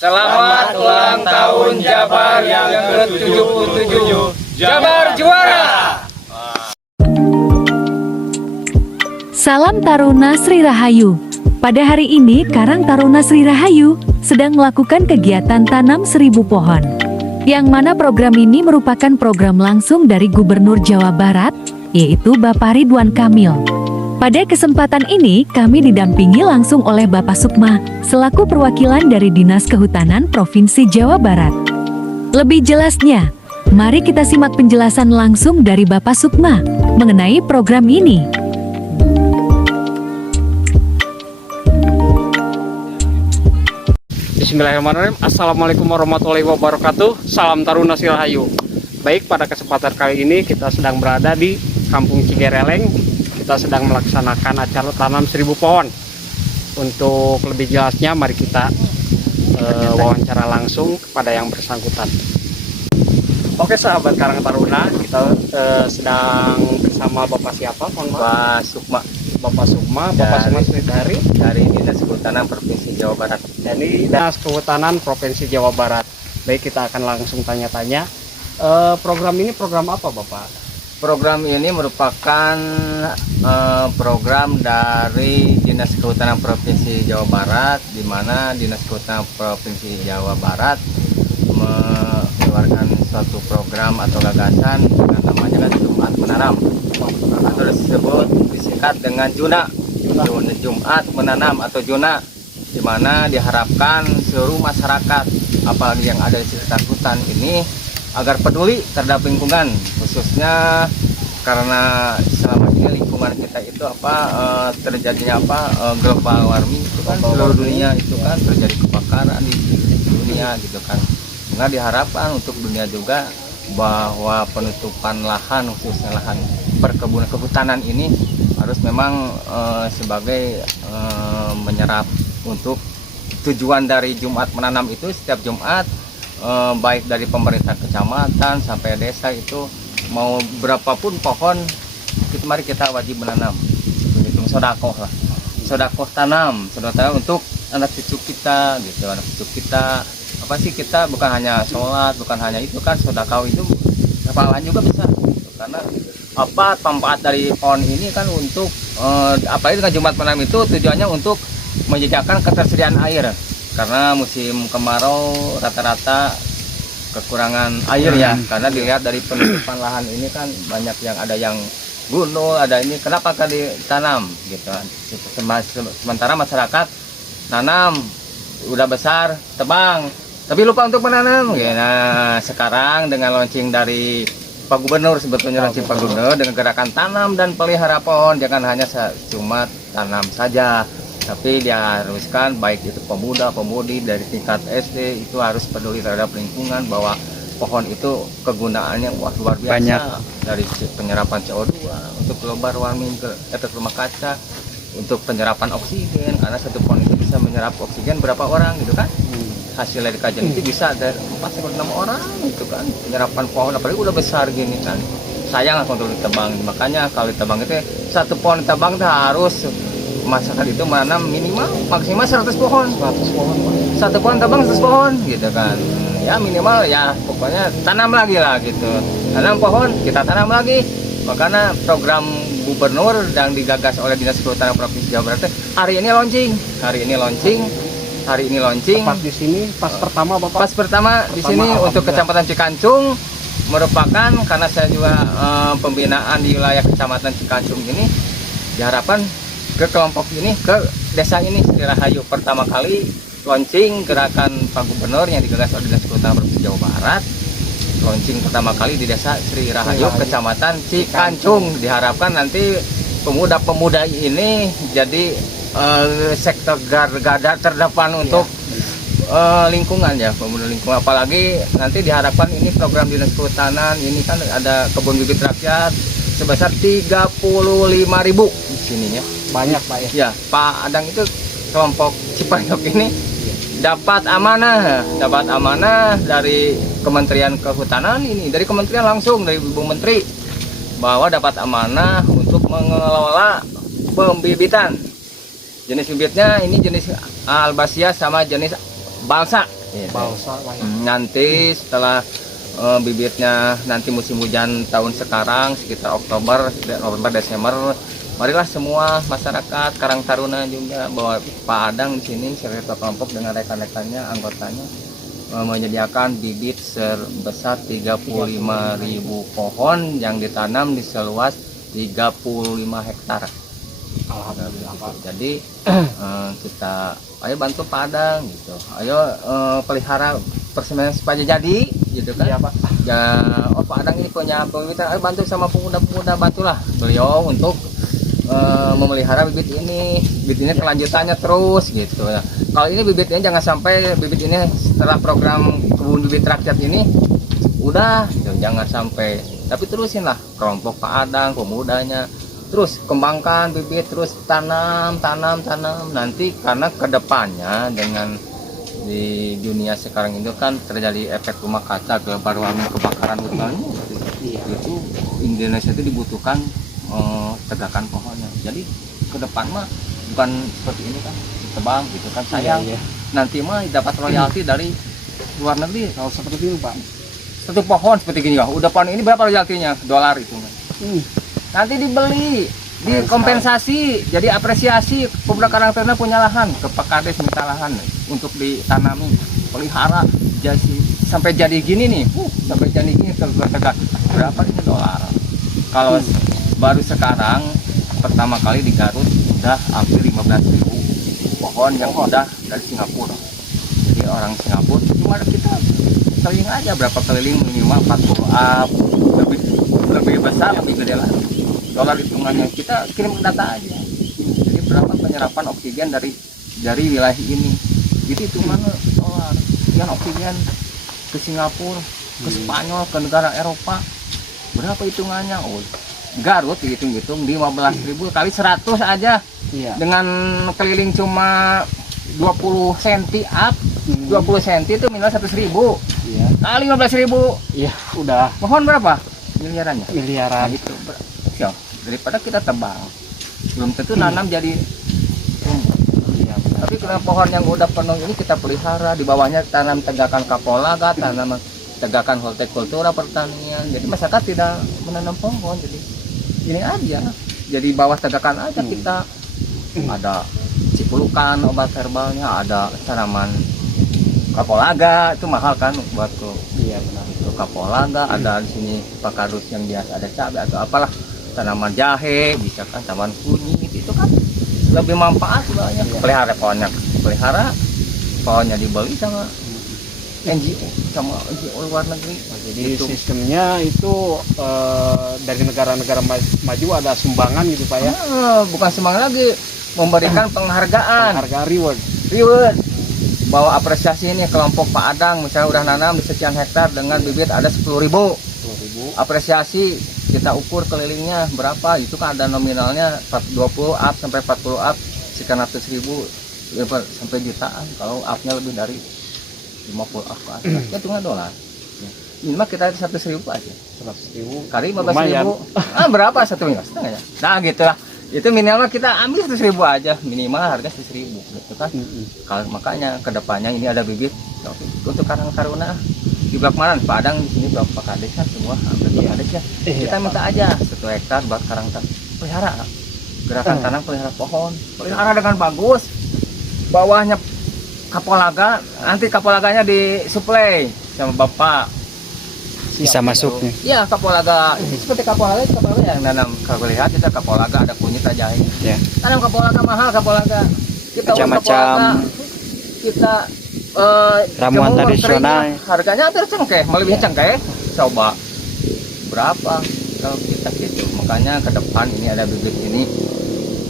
Selamat ulang tahun Jabar yang ke-77. Jabar juara! Salam Taruna Sri Rahayu. Pada hari ini Karang Taruna Sri Rahayu sedang melakukan kegiatan tanam 1000 pohon. Yang mana program ini merupakan program langsung dari Gubernur Jawa Barat, yaitu Bapak Ridwan Kamil. Pada kesempatan ini kami didampingi langsung oleh Bapak Sukma, selaku perwakilan dari Dinas Kehutanan Provinsi Jawa Barat. Lebih jelasnya, mari kita simak penjelasan langsung dari Bapak Sukma mengenai program ini. Bismillahirrahmanirrahim. Assalamualaikum warahmatullahi wabarakatuh. Salam Taruna Sri Rahayu. Baik, pada kesempatan kali ini kita sedang berada di Kampung Cigereleng. Kita sedang melaksanakan acara tanam 1000 pohon. Untuk lebih jelasnya, mari kita wawancara langsung kepada yang bersangkutan. Oke, sahabat Karang Taruna, kita sedang bersama Bapak siapa? Pak Sukma. Bapak Sukma. Bapak Sukma dari Dinas Kehutanan Provinsi Jawa Barat. Jadi Dinas Kehutanan Provinsi Jawa Barat. Baik, kita akan langsung tanya-tanya. Program ini program apa, Bapak? Program ini merupakan program dari Dinas Kehutanan Provinsi Jawa Barat, di mana Dinas Kehutanan Provinsi Jawa Barat mengeluarkan suatu program atau gagasan yang namanya Jumat Menanam, atau disebut disingkat dengan Jumat Menanam atau Juna, di mana diharapkan seluruh masyarakat, apalagi yang ada di sekitar hutan ini, agar peduli terhadap lingkungan, khususnya karena selama ini lingkungan kita itu terjadinya global warming itu kan, seluruh dunia itu kan terjadi kebakaran di dunia gitu kan. Nah, diharapkan untuk dunia juga bahwa penutupan lahan, khususnya lahan perkebunan kehutanan ini harus memang sebagai menyerap untuk tujuan dari Jumat Menanam itu. Setiap Jumat baik dari pemerintah kecamatan sampai desa itu mau berapapun pohon, mari kita wajib menanam. Hitung sodakoh lah, sodakoh tanam untuk anak cucu kita gitu. Anak cucu kita kita bukan hanya sholat, bukan hanya itu kan, sodakoh itu pahala juga bisa gitu. Karena manfaat dari pohon ini kan untuk apalagi dengan Jumat Menanam itu tujuannya untuk menyediakan ketersediaan air. Karena musim kemarau rata-rata kekurangan air ya, karena dilihat dari penutupan lahan ini kan banyak yang ada yang gundul, ada ini, kenapa kan ditanam gitu. Sementara masyarakat nanam udah besar tebang tapi lupa untuk menanam. Nah, sekarang dengan launching dari Pak Gubernur, sebetulnya launching Pak Gubernur dengan gerakan tanam dan pelihara pohon, jangan hanya cuma tanam saja, tapi diharuskan baik itu pemuda-pemudi dari tingkat SD itu harus peduli terhadap lingkungan, bahwa pohon itu kegunaannya luar biasa. Banyak. Dari penyerapan CO2 untuk global warming ke efek rumah kaca, untuk penyerapan oksigen, karena satu pohon itu bisa menyerap oksigen berapa orang gitu kan. Hasil dari kajian itu bisa dari 4-6 orang gitu kan, penyerapan pohon, apalagi udah besar gini kan. Sayang kalau ditebang. Makanya kalau ditebang itu satu pohon ditebang itu harus masyarakat itu menanam maksimal 100 pohon. Satu pohon tebang 100 pohon gitu kan. Ya minimal ya pokoknya tanam lagi lah gitu. Tanam pohon, kita tanam lagi. Makanya program Gubernur yang digagas oleh Dinas Kehutanan Provinsi Jawa Barat hari ini launching. Pas di sini, pas pertama di sini untuk Kecamatan Cikancung merupakan, karena saya juga pembinaan di wilayah Kecamatan Cikancung ini, diharapkan ke kelompok ini, ke desa ini Sri Rahayu pertama kali launching gerakan Pak Gubernur yang digagas oleh Dinas Kehutanan Provinsi Jawa Barat. Launching pertama kali di desa Sri Rahayu, Kecamatan Cikancung. Diharapkan nanti pemuda-pemuda ini jadi sektor garda terdepan untuk lingkungan ya, pemuda lingkungan. Apalagi nanti diharapkan ini program Dinas Kehutanan ini kan ada kebun bibit rakyat sebesar 35.000 di sininya. banyak Pak ya. Ya, Pak Adang itu kelompok Cipayok ini dapat amanah dari Kementerian Kehutanan ini, dari kementerian langsung dari Ibu Menteri, bahwa dapat amanah untuk mengelola pembibitan. Jenis bibitnya ini jenis albasia sama jenis balsa. Iya. balsa lah ya. Nanti setelah bibitnya nanti musim hujan tahun sekarang sekitar November Desember, marilah semua masyarakat Karang Taruna juga bawa Pak Adang di sini serta kelompok dengan rekan-rekannya anggotanya menyediakan bibit sebesar 35.000 pohon yang ditanam di seluas 35 hektar. Alhamdulillah Pak. Jadi kita ayo bantu Pak Adang gitu. Ayo pelihara persemian supaya jadi gitu kan. Iya Pak. Ya, oh Pak Adang ini punya pemikiran, ayo bantu sama pemuda-pemuda, bantulah beliau untuk memelihara bibit ini. Bibit ini kelanjutannya terus gitu ya. Kalau ini bibit ini jangan sampai bibit ini setelah program kebun bibit rakyat ini udah gitu, jangan sampai, tapi terusin lah kelompok Pak Adang, pemudanya, terus kembangkan bibit, terus tanam nanti, karena kedepannya dengan di dunia sekarang itu kan terjadi efek rumah kaca, global warming, kebakaran hutan. Iya. Itu Indonesia itu dibutuhkan tegakan pohonnya. Jadi ke depan mah bukan seperti ini kan, tebang gitu kan, sayang. Iya. Nanti mah dapat royalti dari luar negeri. Kalau seperti itu Pak. Satu pohon seperti gini ya, udah pohon ini berapa royaltinya? $, itu kan. Nanti dibeli, dikompensasi, jadi apresiasi. Pemuda Karang Taruna punya lahan, ke Pak Kades minta lahan untuk ditanami, pelihara, jadi sampai jadi gini nih, sampai jadi gini tegak, berapa itu $. Kalau baru sekarang pertama kali di Garut udah hampir 15.000 pohon yang udah dari Singapura. Jadi orang Singapura cuma kita keliling aja, berapa keliling minimal 40 up, lebih besar, lebih gede lagi. $, hitungannya kita kirim data aja. Jadi berapa penyerapan oksigen dari wilayah ini. Jadi hitungannya $. Sekian oksigen ke Singapura, ke Spanyol, ke negara Eropa. Berapa hitungannya? Oh, Garut dihitung-hitung 15.000 kali 100 aja. Iya. Dengan keliling cuma 20 cm up, 20 cm itu minimal 100.000. Iya. Kali 15.000. Iya, udah Pohon berapa? Miliarannya. miliaran. Nah, itu siap. Daripada kita tebang, belum tentu nanam jadi tumbuh. Iya. Tapi karena pohon yang udah penuh ini kita pelihara, di bawahnya tanam tegakan kapolaga, tanam tegakan hortikultura pertanian. Jadi masyarakat tidak menanam pohon, jadi ini aja. Jadi bawah tegakan aja kita ada cipulukan obat herbalnya, ada tanaman kapolaga, itu mahal kan buat tuh. Iya benar. Itu kapolaga, ada di sini pakadus yang biasa ada cabai atau apalah, tanaman jahe, bisa kan tanaman kunyit, itu kan lebih manfaat banyak. Iya. Pelihara pohonnya dibeli sama NGO, sama NGO luar negeri. Jadi Gitu. sistemnya itu dari negara-negara maju ada sumbangan gitu Pak ya. Bukan semangat lagi, memberikan penghargaan, Harga reward. reward, bawa apresiasi ini kelompok Pak Adang misalnya udah nanam di sekian hektar dengan bibit ada 10.000. 10.000. Apresiasi kita ukur kelilingnya berapa, itu kan ada nominalnya 20 up sampai 40 up sekian ratus ribu sampai jutaan. Kalau upnya lebih dari 50 up ke atas, ya cuma $. Minimal kita 100.000 aja. 100.000 Kali lumayan. 15.000. Berapa satu setengah ya? Nah gitulah. Itu minimal kita ambil 100.000 aja, minimal harga 100.000 gitu kan. Kalau makanya kedepannya ini ada bibit untuk Karang Taruna di Blok Maran, Pak Adang di sini Blok Pak Kades kan semua hampir Pak Kades ya. Kita minta aja 1 hektar buat Karang Taruna, pelihara gerakan tanam, pelihara pohon, pelihara dengan bagus. Bawahnya kapolaga, nanti kapolaganya disuplai sama Bapak. Bisa masuknya. Iya, kapolaga. Ini seperti kapolaga yang nanam. Kalau lihat kita kapolaga ada kunyit aja ini. Ya. Tanam kapolaga mahal, kapolaga. Kita urus Macam-macam kapolaga, kita ramuan jemur, tradisional. keringnya. Harganya hampir cengkeh, melebihi cengkeh. Coba berapa kalau kita gitu. Makanya ke depan ini ada bibit ini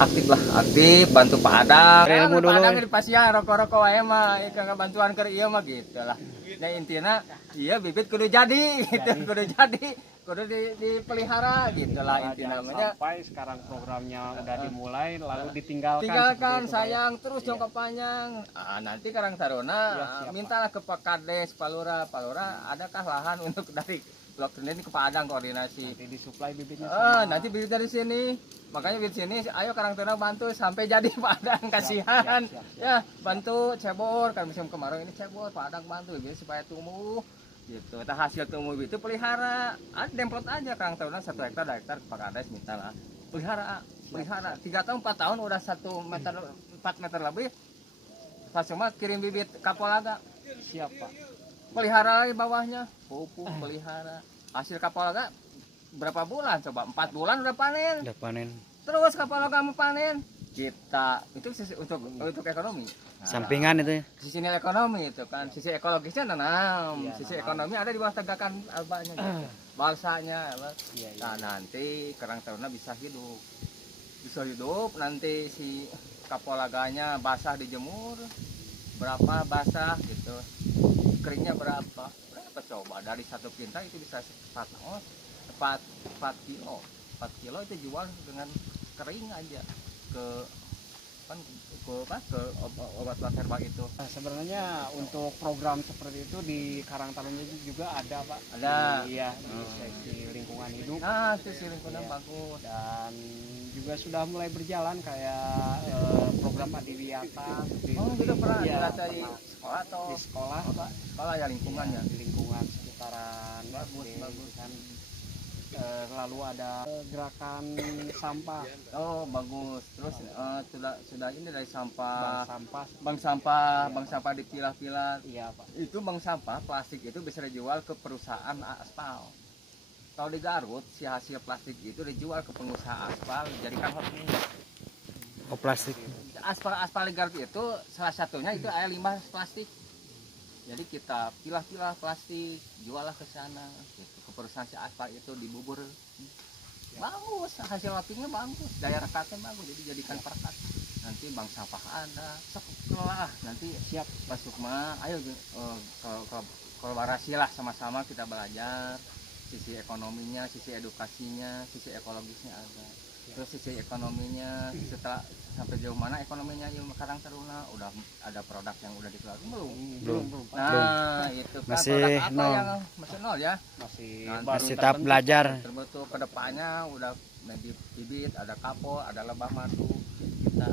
aktif lah, aktif bantu Pak Adang. Ilmu dulu. Pak Adang di pasian rokok-rokok wae mah, ieu bantuan keur ieu mah gitu lah. Nah intinya iya bibit kudu jadi gitu, kudu dipelihara gitu lah intinya namanya. Sampai sekarang programnya udah dimulai lalu ditinggalkan. Tinggalkan seperti itu, Pak ya. sayang terus jangka panjang. Nanti Karang Taruna Iya, siap, mintalah ke Pak Kades, Palura, adakah lahan untuk blok ini ke Padang koordinasi. Nanti disuplai bibitnya sama Nanti bibit dari sini. Makanya bibit sini, ayo Karang Taruna bantu sampai jadi Padang, kasihan. siap. Ya, bantu cebor kan musim kemarau ini cebor, Padang bantu biar supaya tumbuh. Gitu. Kita hasil tumbuh itu pelihara. Demplot aja Karang Taruna 1 hektar, 2 hektar Pak Kades minta lah. Pelihara. 3 tahun 4 tahun udah 1 meter 4 meter lebih. Pas cuma kirim bibit kapolaga. siap Pak. Pelihara lagi bawahnya, pupuk pelihara. Hasil kapolaga berapa bulan coba? 4 bulan udah panen. Udah panen. Terus kapolaga mau panen. Kita itu sisi untuk ekonomi. Nah, Sampingan itu ya. sisi nilai ekonomi itu kan, sisi ekologisnya nanam, Iya, sisi nanam. ekonomi ada di bawah tegakan albanya gitu. Balsanya apa? Iya, iya. Nah, nanti Karang Taruna bisa hidup. Bisa hidup nanti si kapolaganya basah dijemur. Berapa basah gitu. Keringnya berapa coba dari 1 kintal itu bisa 4 kilo 4 kilo itu jual dengan kering aja ke obat herbal itu. Nah, sebenarnya untuk program seperti itu di Karang Taruna juga ada Pak. Ada. Iya, di seksi lingkungan hidup. Nah itu sih lingkungan Iya. bagus. Dan juga sudah mulai berjalan kayak program Adiwiyata Gitu pernah Iya, ada di pernah. sekolah atau di sekolah Pak. sekolah ya lingkungannya. Di lingkungan sekitaran Bagus, SD, bagus. kan. Lalu ada gerakan sampah Oh bagus. Terus sudah ini dari sampah sampah bang sampah dipilah-pilah. iya Pak. Itu bang sampah plastik itu bisa dijual ke perusahaan aspal. Kalau di Garut si hasil plastik itu dijual ke pengusaha aspal jadikan hot mix. Oh, plastik. Aspal di Garut itu salah satunya itu air limbah plastik. Jadi kita pilah-pilah plastik, jualah ke sana, gitu. Ke perusahaan si aspal itu dibubur. Bagus, hasil lapingnya bagus, daya rekatnya bagus, jadi jadikan perekat. Nanti bank sampah ada, sekolah nanti Siap. Pak Sukma, ayo kolaborasi lah sama-sama kita belajar sisi ekonominya, sisi edukasinya, sisi ekologisnya ada. Terus sisi ekonominya setelah sampai jauh mana ekonominya Ilmu Karang Taruna udah ada produk yang udah dikeluarkan belum? Belum. Nah, itu kan Masih produk apa nol. yang masih nol ya? Masih Nah, baru Masih tahap terbentuk. belajar. Terbentuk ke depannya udah bibit, ada kapol, ada lebah madu. Kita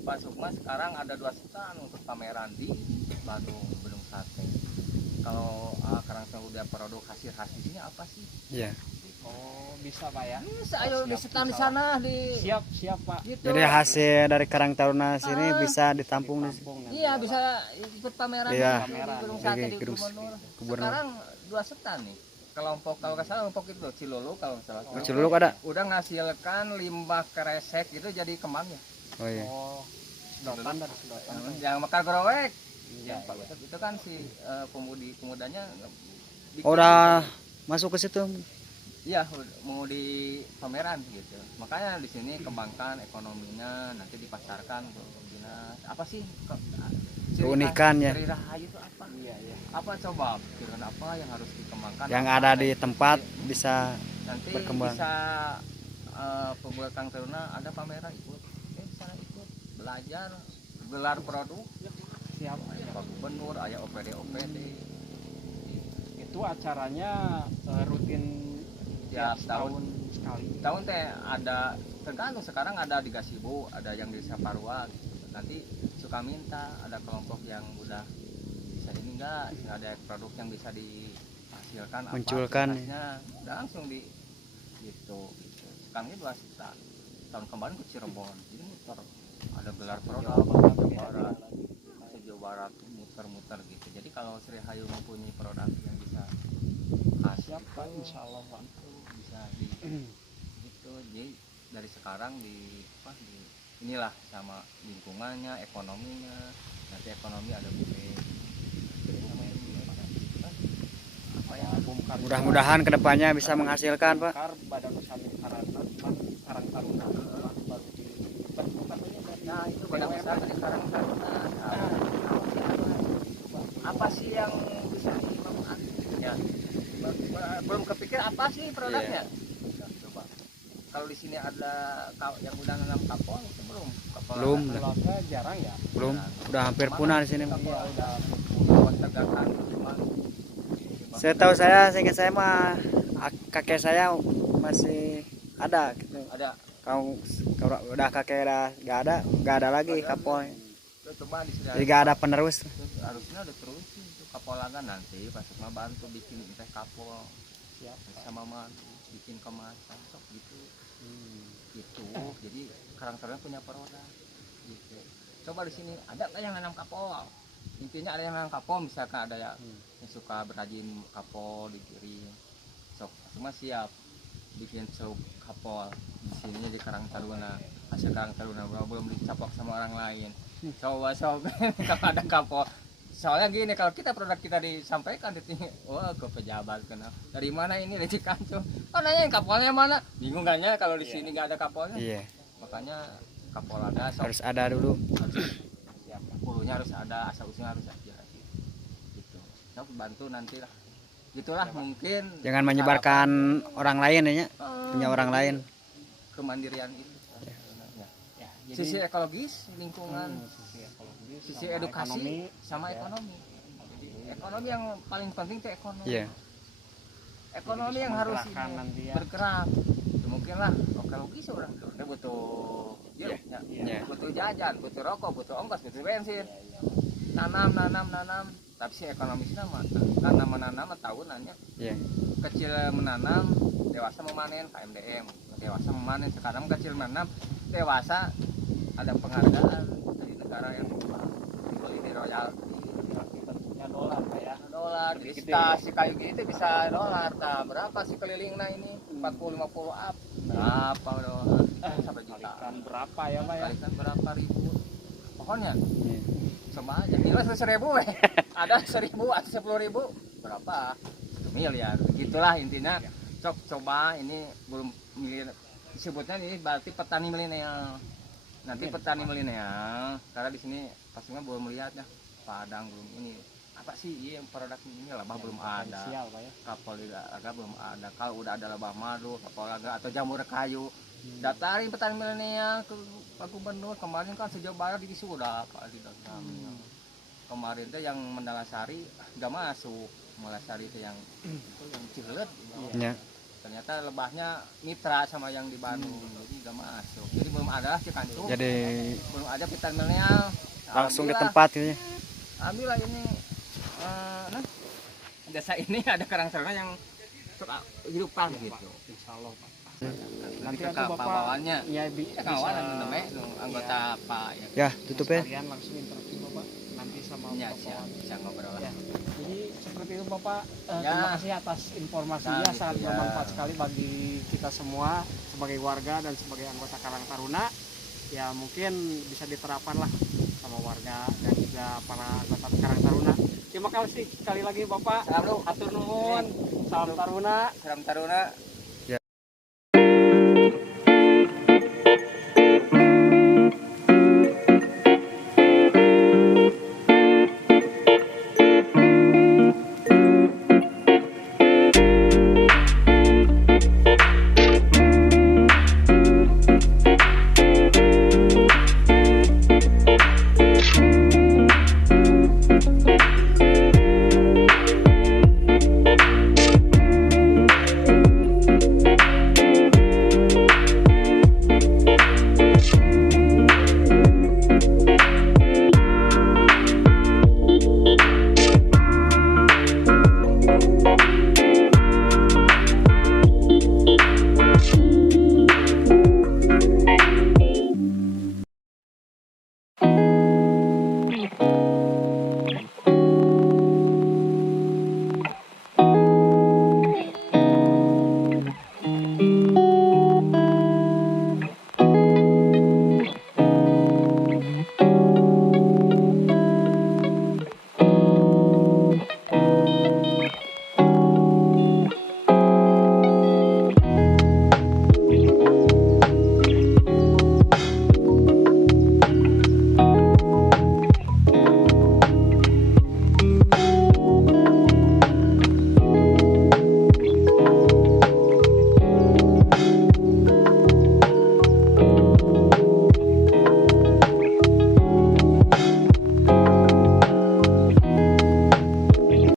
Pak Sukma sekarang ada 2 stand untuk pameran di Bandung, Belum Sate. Kalau Karang Taruna udah produk hasilnya apa sih? Iya. Oh, bisa Pak ya. Bisa ayo di Siap, stand di bisa. sana di Siap Pak. gitu. Jadi hasil dari Karang Taruna sini Ah. bisa ditampung di Tampung nanti. Iya bisa ikut pameran Iya. di Gedung Di Sate di Gedung Gubernur. Gubernur. Sekarang 2 stand nih. Kelompok kalau nggak salah kelompok itu Cilulu kalau nggak salah. Di Ciluluk ada. Udah ngasilkan limbah kresek itu jadi kembangnya. Oh iya. Oh, sedotan dari sedotan. Yang makan growek. Iya, Itu kan si pemudanya bikin Oh, udah masuk ke situ. iya mau di pameran gitu. Makanya di sini kembangkan ekonominya, nanti dipasarkan ke dinas. Apa sih Keunikannya. Ciri rahayu itu apa? Iya. Apa coba pikiran apa yang harus dikembangkan? Yang Apa ada di tempat bisa nanti berkembang. bisa pemuda Karang Taruna ada pameran ikut. Bisa ikut belajar gelar produk. Siap. Pak Gubernur, aya OPD. Itu acaranya rutin Ya, tiap tahun sekali. Tahun teh ada tergantung sekarang ada di Gasibu, ada yang di Saparua gitu. Nanti suka minta ada kelompok yang udah bisa ini enggak, ada produk yang bisa dihasilkan Munculkan, apa khasnya, udah langsung di gitu. Sekarang ini 2 juta. Tahun kemarin ke Cirebon, jadi muter ada gelar produk Jawa Barat muter-muter gitu. Jadi kalau Sri Hayu mempunyai produk yang bisa khas Siap Pak, insya Allah Pak. bisa di gitu. Jadi dari sekarang di inilah sama lingkungannya, ekonominya. Nanti ekonomi ada apa yang Mudah-mudahan kedepannya bisa menghasilkan, Pak. Badan Usaha Milik Karang Taruna baru dibentuk katanya dari nah itu badan usaha dari Karang Taruna. Apa sih yang bisa dilakukan? Ya. Belum kepikir apa sih produknya? Coba. Kalau di sini ada yang udah nanam kapol itu belum? Belum. keluarga jarang ya. Belum. Udah hampir punah di sini. Iya, udah Kapol tegakan cuma Setahu saya, seingat saya mah kakek saya masih ada gitu. Ada. Kalau kalau udah kakek nggak ada lagi kapal. Coba di Jadi nggak ada penerus. harusnya udah terus itu kapolangan nanti pasuk mah bantu bikin teh kapol siap sama mantu bikin kemasan sok gitu gitu jadi karang-karang punya produk gitu. Coba di sini ada nggak yang nanam kapol, intinya ada yang nanam kapol, misalkan ada yang suka berajin kapol dikirim sok semua siap bikin serup kapol di sini di Karang Taruna, hasil Karang Taruna belum dicapok sama orang lain. Coba kalau ada kapol, soalnya gini, kalau kita produk kita disampaikan di sini, wah ke pejabat kena dari mana ini dari Cikancung, oh nanyain kapolnya mana, bingung kan ya kalau di sini nggak ada kapolnya. Iya. Makanya kapol ada, sok Harus ada dulu. siap, hulunya harus ada, asal usulnya harus ada gitu. Sok bantu nanti lah, gitulah mungkin. Jangan menyebarkan orang lain ya, punya orang lain. Kemandirian itu. Ya, Sisi ekologis, lingkungan, sisi sama edukasi, ekonomi, sama ya. ekonomi. Ekonomi yang paling penting itu ekonomi. Iya. Ekonomi Jadi yang bisa harus menggerakkan ini, nanti ya. bergerak. Ya, mungkin lah ekologis orang dia butuh Iya. butuh jajan, butuh rokok, butuh ongkos, butuh bensin. Nanam. Tapi si ekonomis nama nanam tahunannya Iya. kecil menanam, dewasa memanen KMDM, dewasa memanen, sekarang kecil menanam, dewasa ada penghargaan dari negara yang ini royalti dolar ya. dolar Gede-gede bisa ya. si kayu gitu bisa dolar. Nah berapa sih kelilingnya ini 40-50 up berapa dolar sampai jutaan Kalikan berapa ya Pak ya? kalikan berapa ribu pohonnya Iya. sama aja nilai 1.000 ada 1.000 atau 10.000 berapa 1 miliar gitulah intinya. Cok coba ini belum milenial disebutnya ini berarti petani milenial nanti petani milenial karena di sini pastinya belum melihatnya Padang belum ini apa sih yang produk ini lebah belum ada, Potensial, Pak ya. kapal agak belum ada. Kalau udah ada lebah madu, kapal agak atau jamur kayu, daftarin petani milenial ke Pak Gubernur. Kemarin kan sejauh barat di sudah Pak di dalam. Kemarin tuh yang Mendalasari nggak masuk, Mendalasari itu yang Cileut. Iya. Ternyata lebahnya mitra sama yang di Bandung, jadi nggak masuk. Jadi belum ada Cikancung, Jadi belum ada petani milenial. langsung di Alhamdulillah. tempat gitu ya. Alhamdulillah ini desa ini ada karang taruna yang suka hidupan gitu. Insya Allah Pak. Nanti Nanti ke aku Bapak bawaannya ya kawan namanya anggota apa ya. Ya, tutup ya. Kalian langsung interview Bapak nanti sama Ya, Bapak. bisa ngobrol lah. Ya. Jadi seperti itu Bapak, Ya. terima kasih atas informasinya, Nah, gitu sangat ya. bermanfaat sekali bagi kita semua sebagai warga dan sebagai anggota Karang Taruna. Ya mungkin bisa diterapkan lah sama warga dan juga para anggota Karang Taruna. Terima kasih sekali lagi Bapak. Salam lu. Hatur nuhun. Salam Taruna. Salam Taruna.